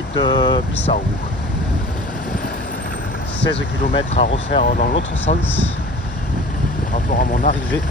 quitte Bissau. 16 km à refaire dans l'autre sens par rapport à mon arrivée.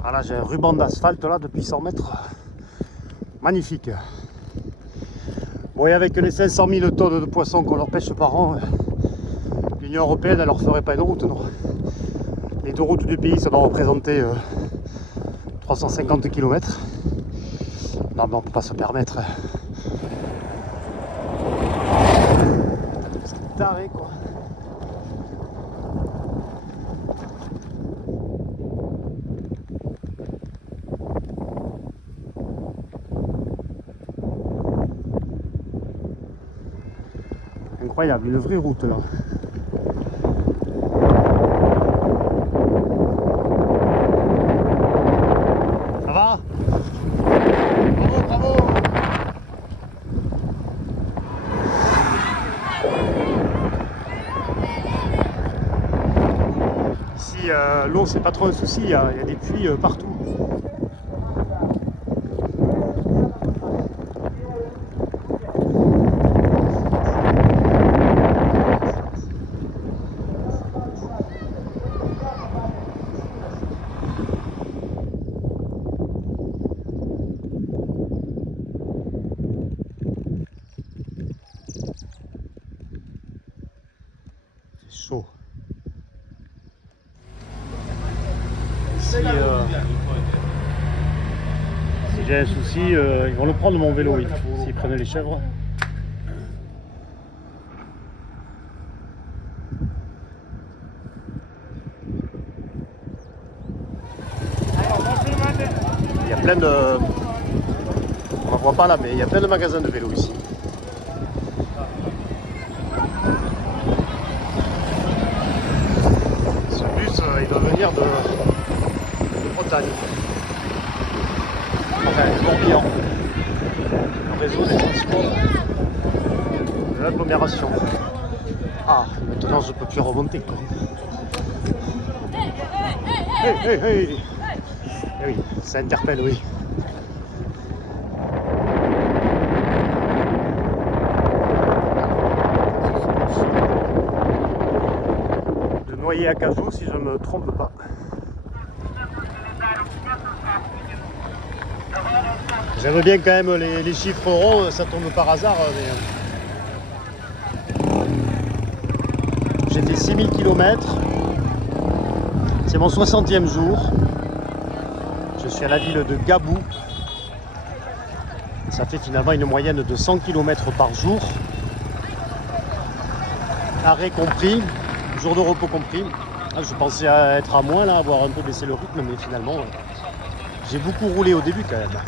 Voilà, j'ai un ruban d'asphalte là depuis 100 mètres. Magnifique. Bon, et avec les 500 000 tonnes de poissons qu'on leur pêche par an, l'Union Européenne, elle leur ferait pas une route, non. Les deux routes du pays, ça doit représenter 350 km. Non, mais on peut pas se permettre. C'est taré, quoi. Incroyable, une vraie route là. Ça va? Bravo, bravo! Ici, l'eau c'est pas trop un souci, il y a des puits partout. Chaud. Si j'ai un souci, ils vont le prendre mon vélo, s'ils prennent les chèvres. Il y a plein de... On ne voit pas là, mais il y a plein de magasins de vélos ici. Ce bus, il doit venir de Bretagne. Enfin, le Morbihan. Le réseau des transports de l'agglomération. Ah, maintenant je peux plus remonter, quoi. Hey, hey, hey! Eh oui, ça interpelle, oui. De Noyer à Cajou, si je ne me trompe pas. J'aime bien quand même les chiffres ronds, ça tombe par hasard. J'ai fait 6000 km. C'est mon 60e jour. Je suis à la ville de Gabou. Ça fait finalement une moyenne de 100 km par jour. Arrêt compris, jour de repos compris. Je pensais être à moins, là, avoir un peu baissé le rythme, mais finalement, j'ai beaucoup roulé au début quand même.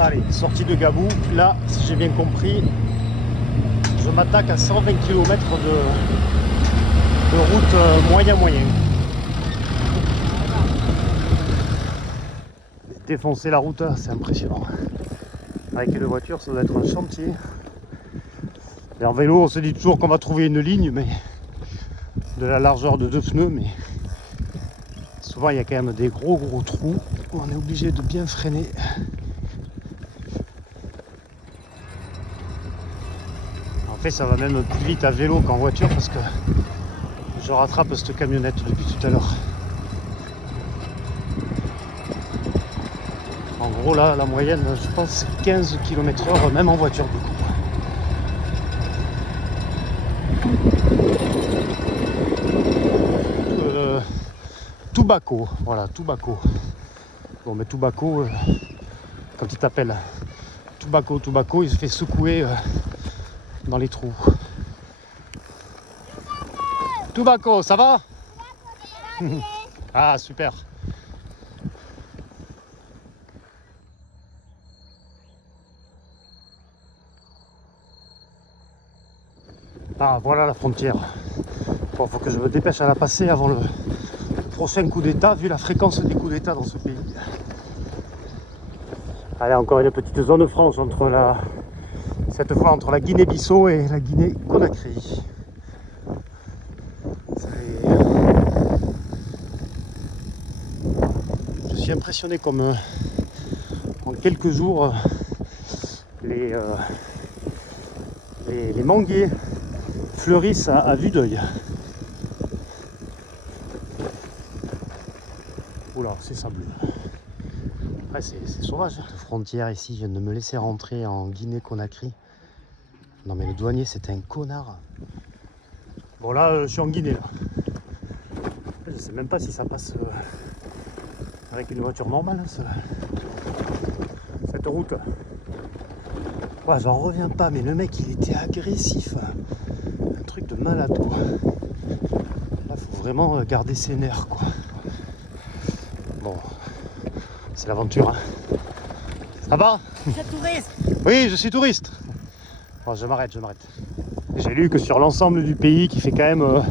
Allez, sortie de Gabou. Là, si j'ai bien compris, je m'attaque à 120 km de route moyen-moyen. Défoncer la route, c'est impressionnant. Avec une voiture, ça doit être un chantier. Et en vélo, on se dit toujours qu'on va trouver une ligne, mais de la largeur de 2 pneus, mais souvent il y a quand même des gros trous où on est obligé de bien freiner. En fait, ça va même plus vite à vélo qu'en voiture parce que je rattrape cette camionnette depuis tout à l'heure. En gros, là, la moyenne, je pense, c'est 15 km/h, même en voiture du coup. Tobacco, voilà, Tobacco. Bon, mais Tobacco, quand il t'appelle Tobacco, il se fait secouer dans les trous. Tobacco, ça va? Ah, super. Ah, voilà la frontière. Bon, faut que je me dépêche à la passer avant le prochain coup d'état, vu la fréquence des coups d'état dans ce pays. Allez, encore une petite zone franche entre cette fois entre la Guinée-Bissau et la Guinée-Conakry. Je suis impressionné comme en quelques jours les manguiers fleurissent à vue d'œil. Oula, c'est sableux. Après, c'est sauvage. La frontière ici, je viens de me laisser rentrer en Guinée-Conakry. Non mais le douanier, c'est un connard. Bon là, je suis en Guinée là. Je sais même pas si ça passe avec une voiture normale, hein, cette route. Ouais, j'en reviens pas, mais le mec, il était agressif. Un truc de malade, quoi. Là, faut vraiment garder ses nerfs, quoi. Bon, c'est l'aventure, hein. Ça va? Vous êtes touriste? Oui, je suis touriste. Bon, je m'arrête. J'ai lu que sur l'ensemble du pays, qui fait quand même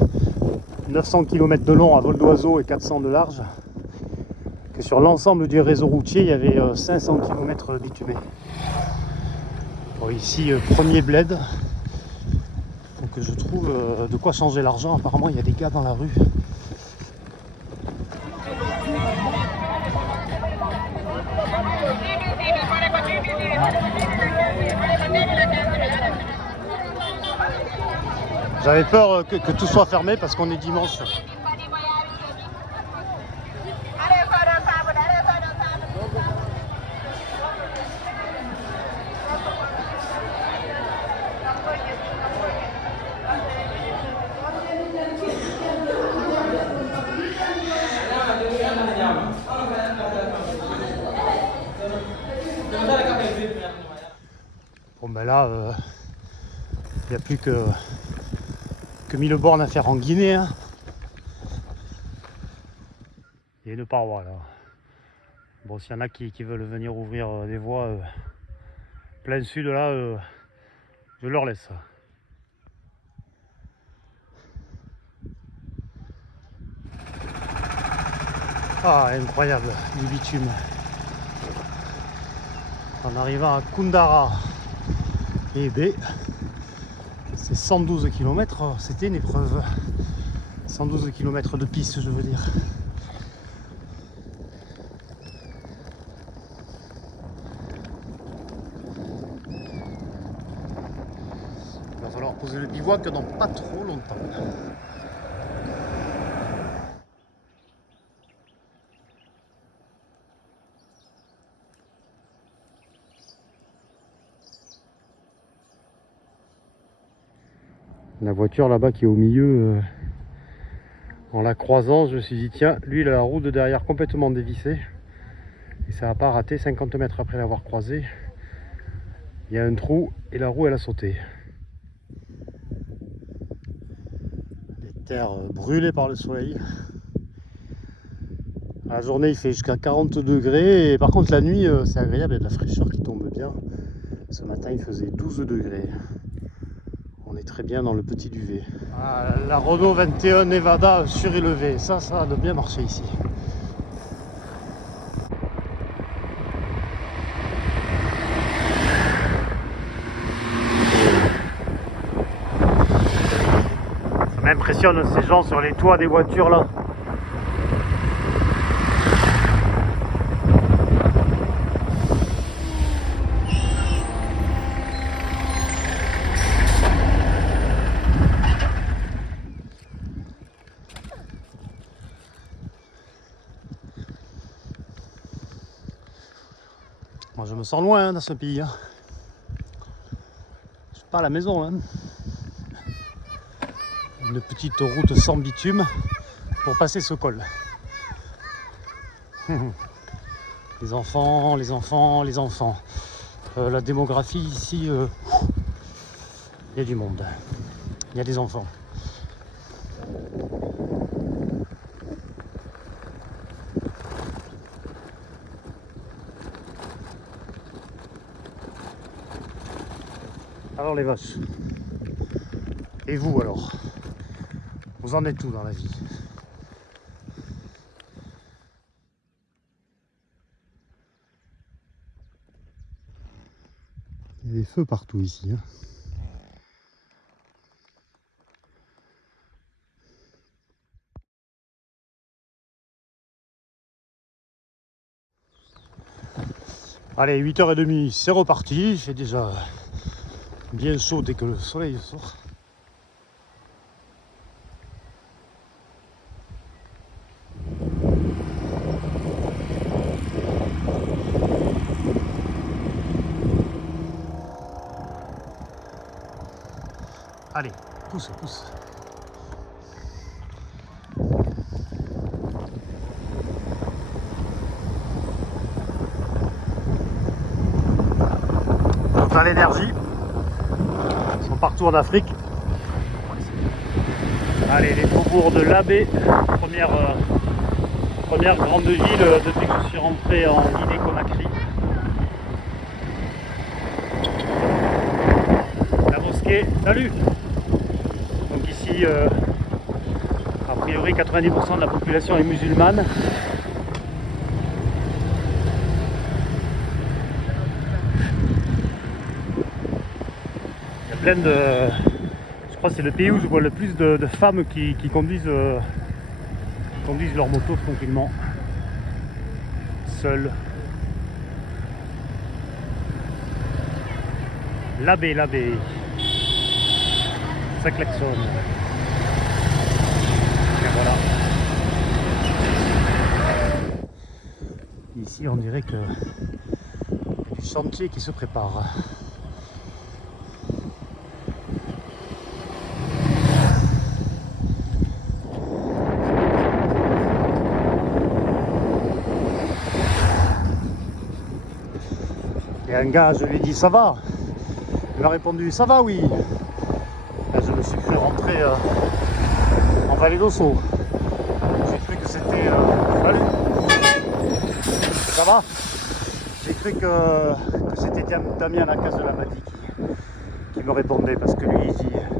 900 km de long à vol d'oiseau et 400 de large, que sur l'ensemble du réseau routier, il y avait 500 km bitumés. Bon, ici, premier bled. Donc je trouve de quoi changer l'argent. Apparemment, il y a des gars dans la rue. J'avais peur que tout soit fermé parce qu'on est dimanche. Bon ben là, il n'y a plus que 1000 bornes à faire en Guinée. Hein. Il y a une paroi là. Bon, s'il y en a qui veulent venir ouvrir des voies plein sud là, je leur laisse. Ah, incroyable, du bitume. En arrivant à Koundara et B, c'est 112 km, c'était une épreuve. 112 km de piste, je veux dire. Il va falloir poser le bivouac dans pas trop longtemps. La voiture là-bas qui est au milieu, en la croisant, je me suis dit tiens, lui il a la roue de derrière complètement dévissée et ça n'a pas raté. 50 mètres après l'avoir croisé, il y a un trou et la roue elle a sauté. Les terres brûlées par le soleil. La journée il fait jusqu'à 40 degrés et par contre la nuit c'est agréable, il y a de la fraîcheur qui tombe bien. Ce matin il faisait 12 degrés. On est très bien dans le petit duvet. Ah, la Renault 21 Nevada surélevée, ça a de bien marché ici. Ça m'impressionne ces gens sur les toits des voitures là. Moi je me sens loin dans ce pays. Hein. Je suis pas à la maison. Hein. Une petite route sans bitume pour passer ce col. Les enfants. La démographie ici, il y a du monde. Il y a des enfants. Alors les vaches. Et vous alors? Vous en êtes où dans la vie? Il y a des feux partout ici. Hein. Allez, 8h30, c'est reparti. Il fait déjà bien chaud dès que le soleil sort. Allez, pousse, pousse. Total Énergie. Ils sont partout en Afrique. Allez, les faubourgs de Labé, première grande ville depuis que je suis rentré en Guinée-Conakry. La mosquée, salut! Donc ici, a priori 90% de la population est musulmane. Il y a plein de... Je crois que c'est le pays où je vois le plus de femmes qui conduisent leur moto tranquillement, seules. Labé, ça klaxonne. Et voilà. Ici, on dirait que il y a des chantiers qui se préparent. Et un gars, je lui ai dit ça va. Il m'a répondu ça va, oui. Et je me suis cru rentrer en vallée d'Osso. J'ai cru que c'était. Salut. Ça va. J'ai cru que c'était Damien Lacaze de la Madi qui me répondait parce que lui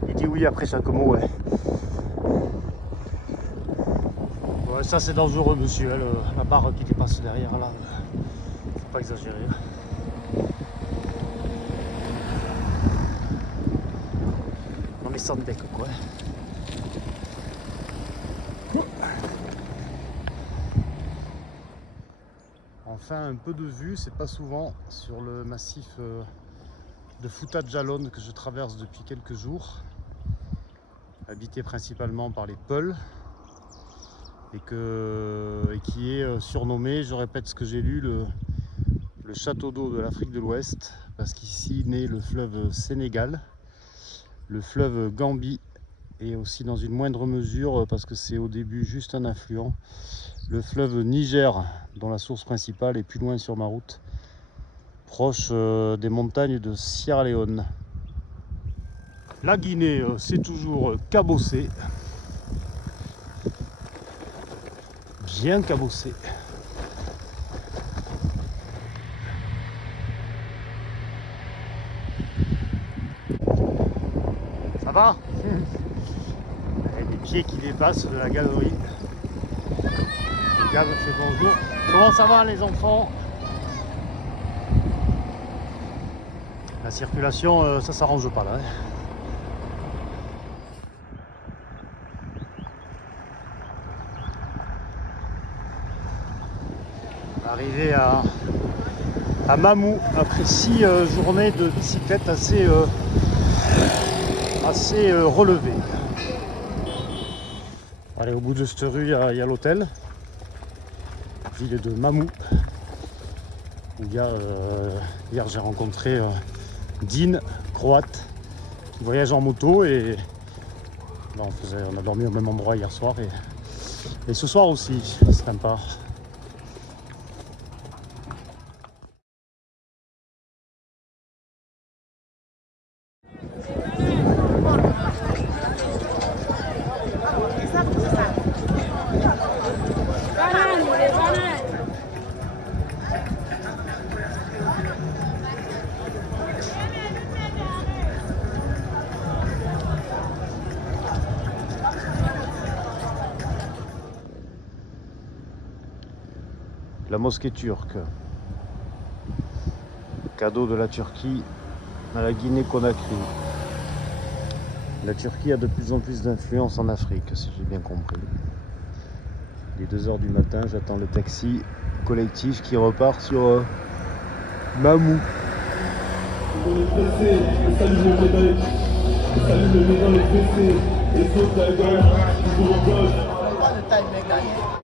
il dit oui après chaque mot. Ouais, ouais, ça c'est dangereux, monsieur. Hein, la barre qui dépasse derrière là. Faut pas exagérer. Non mais sans deck quoi. Enfin un peu de vue, c'est pas souvent sur le massif de Fouta Djallon que je traverse depuis quelques jours, habité principalement par les Peuls et qui est surnommé, je répète ce que j'ai lu, le château d'eau de l'Afrique de l'Ouest, parce qu'ici naît le fleuve Sénégal, le fleuve Gambie et aussi dans une moindre mesure, parce que c'est au début juste un affluent, le fleuve Niger, dont la source principale est plus loin sur ma route, proche des montagnes de Sierra Leone. La Guinée, c'est toujours cabossé, bien cabossé. Ça va? Il y a des pieds qui dépassent de la galerie. Le gars me fait bonjour. Comment ça va les enfants? La circulation, ça s'arrange pas là. Hein. Arrivé à Mamou après 6 journées de bicyclette assez relevées. Allez, au bout de cette rue, il y a l'hôtel, ville de Mamou. Où hier j'ai rencontré Dean, croate, qui voyage en moto et là, on a dormi au même endroit hier soir et ce soir aussi, c'est sympa. la mosquée turque. Cadeau de la Turquie à la Guinée-Conakry. La Turquie a de plus en plus d'influence en Afrique, si j'ai bien compris. Il est 2 h du matin, j'attends le taxi collectif qui repart sur Mamou. Salut le médaille, les blessés, les autres à gauche, toujours en gauche.